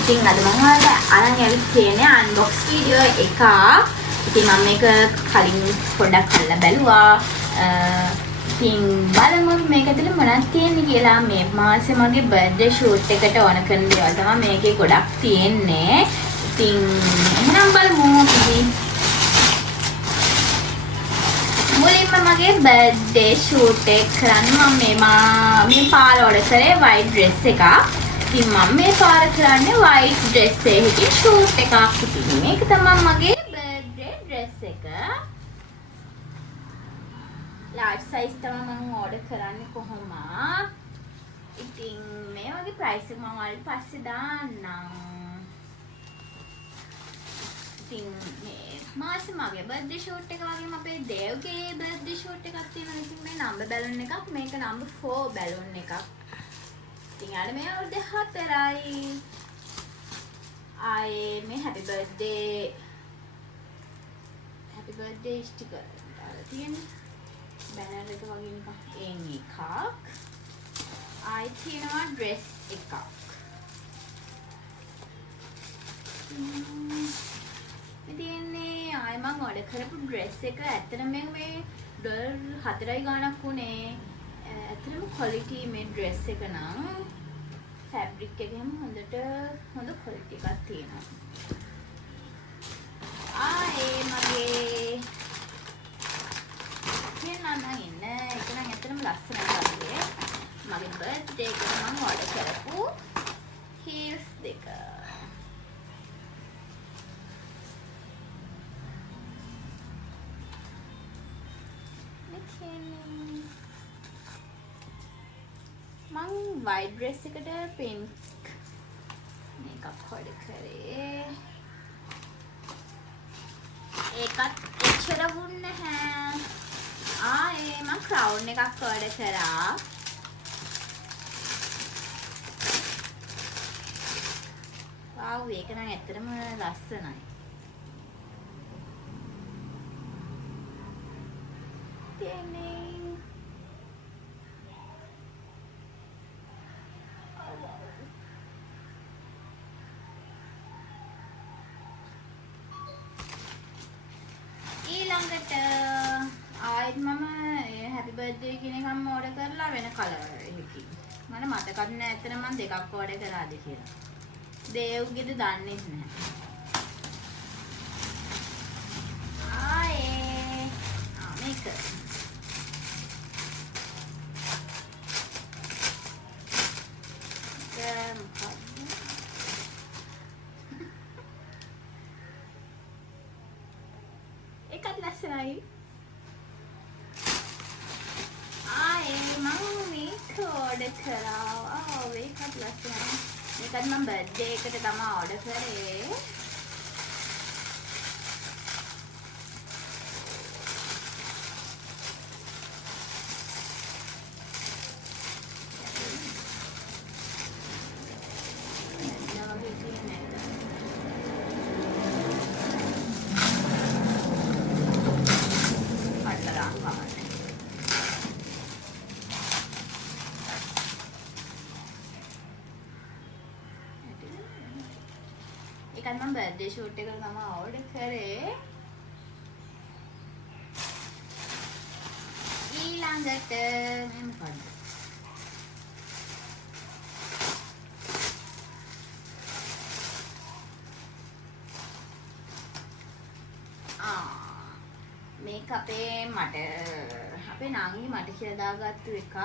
ඉතින් අද මම ඔයාලට අරන් ඇවිත් තියෙන්නේ අන්බොක්ස් වීඩියෝ එකක්. ඉතින් මම මේක කලින් පොඩ්ඩක් අල්ලලා බැලුවා. ඉතින් බලමු මේක ඇතුලේ මොනවද තියෙන්නේ කියලා. මේ මාසේ මගේ බර්ත්ඩේ ෂූට් එකට ඕන කරන දේවල් තමයි මේකේ ගොඩක් තියෙන්නේ. ඉතින් එහෙනම් බලමු. මුලින්ම මගේ බර්ත්ඩේ ෂූට් එක කරන්න මම මේ පාර ඕඩර් කරේ white dress එකක්. ඉතින් මම මේ පාර කරන්නේ white dress එකකින් ෂූට් එකක්. ඉතින් මේක තමයි මගේ බර්ත්ඩේ dress එක. large size තමයි මම ඕඩර් කරන්නේ කොහොමද? ඉතින් මේ වගේ price එක මම ඔයාලට පස්සේ දාන්නම්. ඉතින් මේ මාසේ මගේ බර්ත්ඩේ ෂූට් එක වගේම අපේ දේව්ගේ බර්ත්ඩේ ෂූට් එකක් තියෙනවා. ඉතින් මේ නම්බර් බැලුන් එකක්, මේක නම්බර් 4 බැලුන් එකක්. ඉතින් යාළුවා මේ අවුරුදු 4යි. ආයේ මේ happy birthday sticker දාලා තියෙන්නේ. බැනර් එක වගේ නිකන් එකක්. ආයේ තියෙනවා dress එකක්. ඉතින්නේ ආයෙ මම ඕඩර් කරපු ඩ්‍රෙස් එක ඇත්තටම මේ $4 ගාණක් උනේ. ඇත්තටම ක්වොලිටි මේ ඩ්‍රෙස් එක නම් ෆැබ්‍රික් එකෙම හොඳ ක්වොලිටි එකක් තියෙනවා. ආයේ මගේ කියන්න ඉන්න ඒක නම් ඇත්තටම ලස්සනයි වගේ. මගේ බර්ත්ඩේ එකට මම ඕඩර් කරපු හීල්ස් දෙක. මං white dress එකට pink makeup order කරේ. ඒකත් එච්චර වුණ නැහැ. ආයේ මං crown එකක් order කරා. wow ඒක නම් ඇත්තටම ලස්සනයි. ඊළඟට ආයෙත් මම happy birthday කියන එකම ඕඩර් කරලා වෙන කලර් එකකින්. මම මතකත් නැහැ ඇත්තට මම දෙකක් ඕඩර් කරාද කියලා. දේව්ගෙද දන්නේ නැහැ. ආයේ මේක ඒකත් ලස්සනයි. ආයේ මම මේක ඕඩර් කරා. ඒකත් ලස්සනයි. මේකත් මම බර්ත්ඩේ එකට තමයි ඕඩර් කරේ. ඒකත් මම බර්ත්ඩේ ෂූට් එකට තමයි ඕඩර් කරේ. ඊළඟට මොකක්ද? මේක අපේ නංගි මට කියලා දාගත්තු එකක්.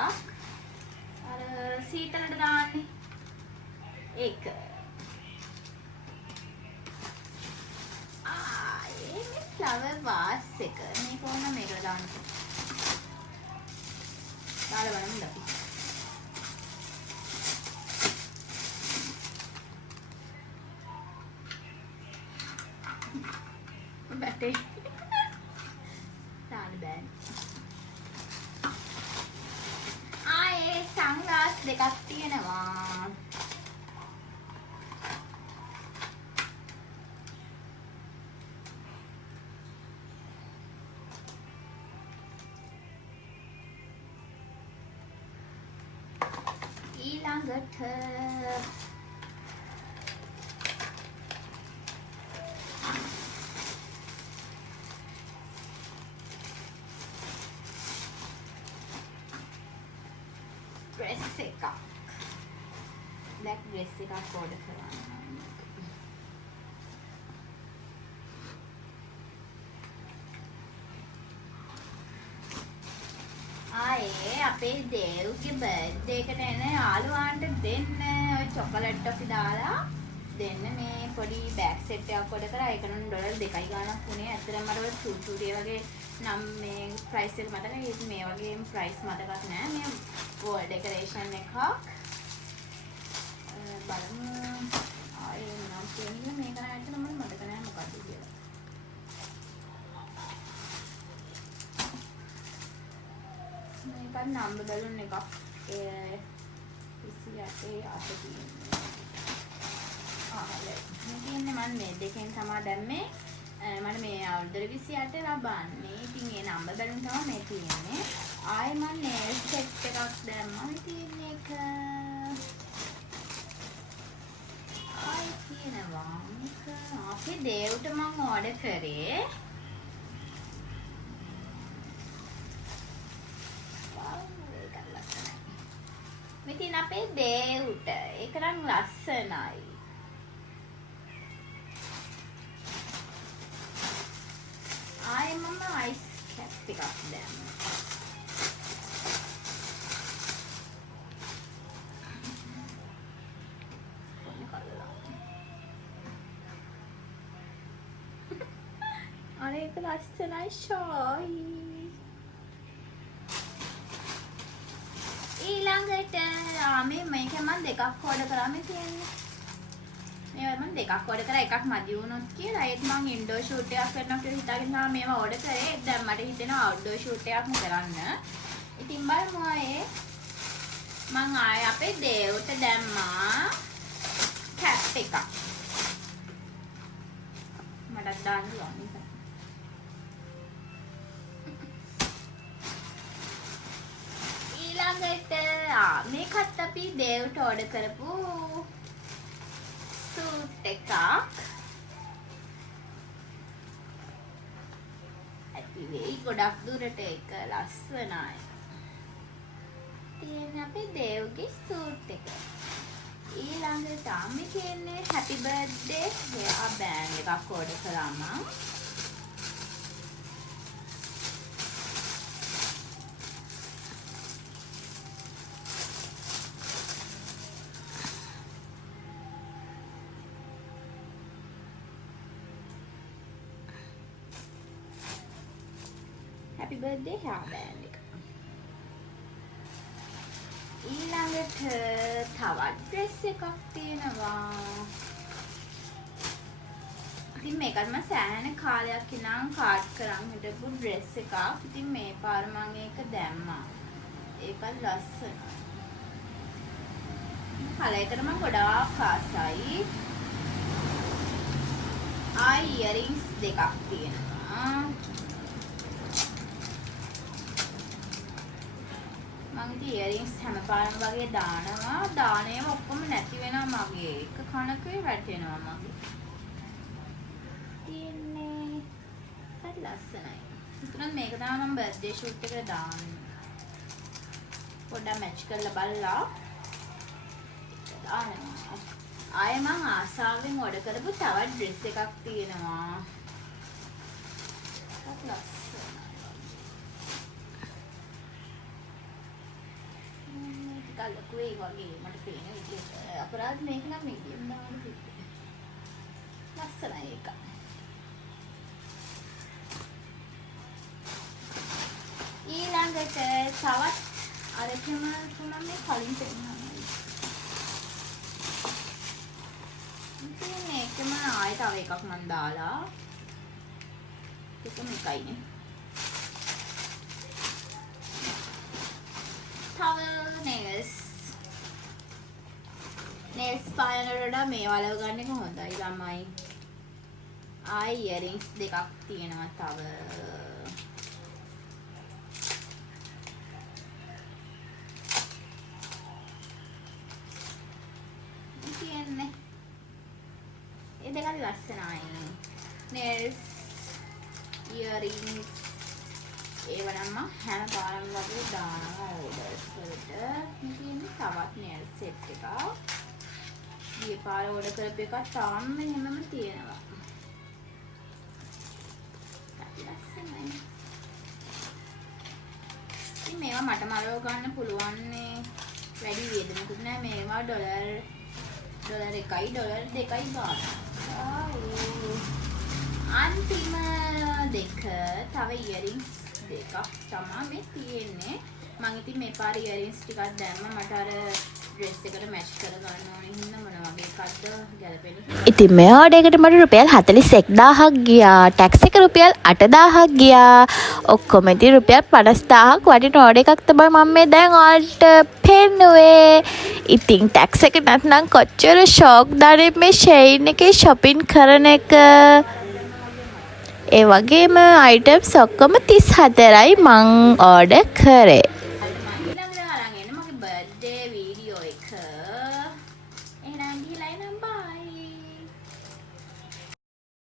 අර සීතලට දාන්නේ. ඒක flower vase එක. මේක ඕන මේකට දාන්න. දාලා බලමු අපි. බැටේ. දාන්න බෑ. ආයේ සන්ග්ලාස් දෙකක් තියෙනවා. ඊළඟට dress එකක්. black dress එකක් order කරන්න. ආයේ අපේ දේව්ගේ බර්ත්ඩේ එකට එන යාළුවන්ට දෙන්න ඔය චොකලට් ටොෆි දාලා දෙන්න මේ පොඩි බෑග් සෙට් එකක් order කරා. ඒක නම් $2 2යි ගාණක් වුණේ. ඇත්තටම මට ඔය චූචූරිය වගේ නම් මේ ප්‍රයිස් එක මතකයි. ඒක මේ වගේ ප්‍රයිස් මතකත් නෑ. මේ වෝල් ඩෙකරේෂන් එකක්. බලමු ආයේ නම් කියන්නේ මේක නම් ඇත්තටම මතක නෑ මොකක්ද කියලා. මේක නම්බර් බැලුන් එකක්. 28 අත තියෙනවා. මේ මම මේ දෙකෙන් තමයි දැම්මේ. මම මේ අවුරුදු 28 ලබන්නේ. ඉතින් ඒ නම්බර් බැලුන් තමයි මේ තියෙන්නේ. ආයේ මම නේල් සෙට් එකක් දැම්මා. ඉතින් ඒක ආයේ තියෙනවා. මේක අපේ දේව්ට මම ඕඩර් කරේ. ඒක ලස්සනයි. මෙතින් අපේ දේව්ට ඒක නම් ලස්සනයි. ආයේ මම අයිස් කැප් එකක් දැම්මා. අනේ ඒක ලස්සනයි ෂෝයි. ඊළඟට මේක මම දෙකක් ඕඩර් කරා මේ තියෙන්නේ. මේවා මම දෙකක් ඕඩර් කරා එකක් මදි වුණොත් කියලා. ඒත් මම ඉන්ඩෝර් ෂූට් එකක් කරනවා කියලා හිතාගෙන තමයි මේවා ඕඩර් කරේ. දැන් මට හිතෙනවා අවුට්ඩෝර් ෂූට් එකක්ම කරන්න. ඉතින් බලමු ආයේ මම ආයේ අපේ දේව්ට දැම්මා කැප් එකක්. මටත් දාන්න ඕනේ. ඊළඟට මේකත් අපි දේව්ට ඕඩර් කරපු සූට් එකක්. ඇති වෙයි ගොඩක් දුරට ඒක ලස්සනයි. තියෙන අපේ දේව්ගේ සූට් එක. ඊළඟට අපි කියන්නේ හැපි බර්ත්ඩේ එයා බෑන්ඩ් එකක් ඕඩර් කළා මම. Happy birthday hairband එක. ඊළඟට තවත් ඩ්‍රෙස් එකක් තියෙනවා. ඉතින් මේකත් මම සෑහෙන කාලයක් ඉඳන් කාඩ් කරන් හිටපු ඩ්‍රෙස් එකක්. ඉතින් මේ පාර මම ඒක දැම්මා. ඒකත් ලස්සනයි. කලයකට මම ගොඩාක් ආසයි. ඉයරින්ග්ස් දෙකක් තියෙනවා. මම ඉතින් ඉයරින්ග්ස් හැමපාරම වගේ දානවා. දානේම ඔක්කොම නැති වෙනවා මගේ. එක කනකේ වැටෙනවා මගේ. තියන්නේ හරි ලස්සනයි. ඉතින් මේක තමයි මම බර්ත්ඩේ ෂූට් එකට දාන්නේ. පොඩ්ඩක් මැච් කරලා බලලා දානවා. ආයේ මම ආසාවෙන් ඕඩර් කරපු තවත් ඩ්‍රෙස් එකක් තියෙනවා. ඒක ලස්සනයි. කල්ලකු ඒ වගේ මට පේන විදිහට අපරාධ මේක නම් මීඩියම් දාන්න තිබ්බේ. ලස්සනයි ඒක. ඊළඟට තවත් අරකම තුනක් මේ කලින් පෙන්නනවා. ඉතින් මේකම ආයෙ තව එකක් මම දාලා ඒක මේකයිනේ. තව nails පායනට වඩා මේ වලව ගන්න එක හොඳයි ළමයි. ඉයරින්ග්ස් දෙකක් තියෙනවා තව. තියෙන්නේ ඒ දෙකක් ලස්සනයි. nails earrings ඒව නම් මම හැම පාරම වගේ දානවා ඕඩර්ස් වලට. ඉතින් තවත් නේල් සෙට් එකක්. ගිය පාර ඕඩර් කරපු එකක් තාම එහෙමම තියෙනවා. ලස්සනයි. ඉතින් මේවා මට මරව ගන්න පුළුවන් නේ. වැඩි වියදමකුත් නෑ. මේවා ඩොලර් 1යි ඩොලර් 2යි ගන්න. අන්තිම දෙක තව ඉයරින්ග්ස් දෙකක් තමයි මේ තියෙන්නේ. මම ඉතින් මේ පාර ඉයරින්ග්ස් ටිකක් දැම්ම මට අර ඩ්‍රෙස් එකට මැච් කරගන්න ඕනේ හින්දා මොන වගේ එකක්ද ගැලපෙන්නේ. ඉතින් මේ ඕඩර් එකට මට රුපියල් 41000ක් ගියා. ටැක්ස් එක රුපියල් 8000ක් ගියා. ඔක්කොම ඉතින් රුපියල් 50000ක් වටින ඕඩර් එකක් තමයි මම මේ දැන් ඔයාලට පෙන්නුවේ. ඉතින් ටැක්ස් එක නැත්නම් කොච්චර ෂොක් දානේ මේ ෂෙයින් එකේ shopping කරන එක. ඒ වගේම අයිටම්ස් ඔක්කොම 34යි මං ඕඩර් කරේ.